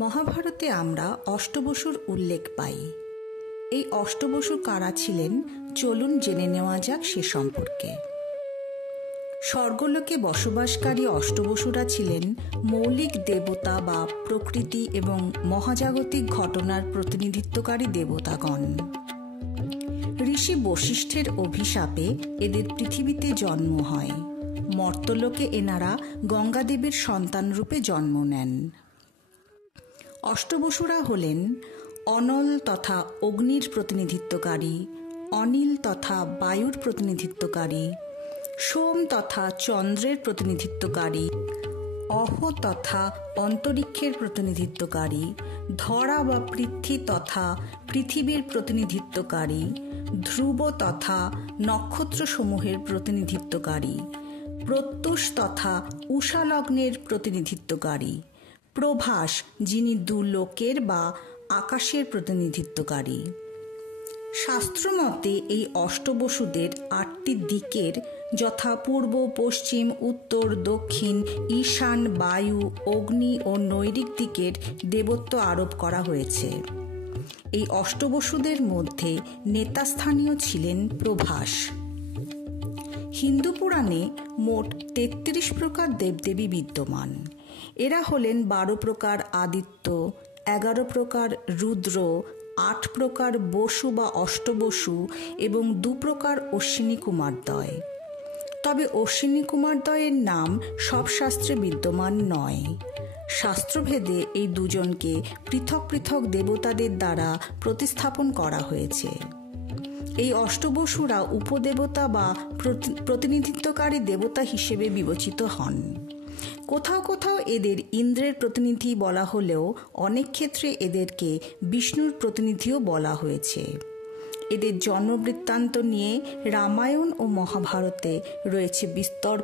মহাভারতে আমরা অষ্টবসুর উল্লেখ পাই। এই অষ্টবসু কারা ছিলেন চলুন জেনে নেওয়া যাক সে সম্পর্কে। স্বর্গলোকে বসবাসকারী অষ্টবসুরা ছিলেন মৌলিক দেবতা বা প্রকৃতি এবং মহাজাগতিক ঘটনার প্রতিনিধিত্বকারী দেবতাগণ। ঋষি বশিষ্ঠের অভিশাপে এদের পৃথিবীতে জন্ম হয়। মর্তলোকে এনারা গঙ্গাদেবীর সন্তানরূপে জন্ম নেন। অষ্টবসুরা হলেন অনল তথা অগ্নির প্রতিনিধিত্বকারী, অনিল তথা বায়ুর প্রতিনিধিত্বকারী, সোম তথা চন্দ্রের প্রতিনিধিত্বকারী, অহ তথা অন্তরিক্ষের প্রতিনিধিত্বকারী, ধরা বা পৃথ্বী তথা পৃথিবীর প্রতিনিধিত্বকারী, ধ্রুব তথা নক্ষত্রসমূহের প্রতিনিধিত্বকারী, প্রত্যুষ তথা উষালগ্নের প্রতিনিধিত্বকারী, প্রভাস যিনি দুলোকের বা আকাশের প্রতিনিধিত্বকারী। শাস্ত্রমতে এই অষ্টবসুদের 8টি দিকের যথা পূর্ব, পশ্চিম, উত্তর, দক্ষিণ, ঈশান, বায়ু, অগ্নি ও নৈরিক দিকের দেবত্ব আরোপ করা হয়েছে। এই অষ্টবসুদের মধ্যে নেতাস্থানীয় ছিলেন প্রভাস। হিন্দু পুরাণে মোট 33 প্রকার দেবদেবী বিদ্যমান। এরা হলেন 12 প্রকার আদিত্য, 11 প্রকার রুদ্র, 8 প্রকার বসু বা অষ্টবসু এবং 2 প্রকার অশ্বিনী কুমারদ্বয়। তবে অশ্বিনী কুমারদ্বয়ের নাম সব শাস্ত্রে বিদ্যমান নয়। শাস্ত্রভেদে এই দুজনকে পৃথক পৃথক দেবতাদের দ্বারা প্রতিস্থাপন করা হয়েছে। এই অষ্টবসুরা উপদেবতা বা প্রতিনিধিত্বকারী দেবতা হিসেবে বিবেচিত হন। কোথাও কোথাও এদের ইন্দ্রের প্রতিনিধি বলা হলেও অনেক ক্ষেত্রে এদেরকে বিষ্ণুর প্রতিনিধিও বলা হয়েছে। এদের জন্মবৃত্তান্ত নিয়ে রামায়ণ ও মহাভারতে রয়েছে বিস্তর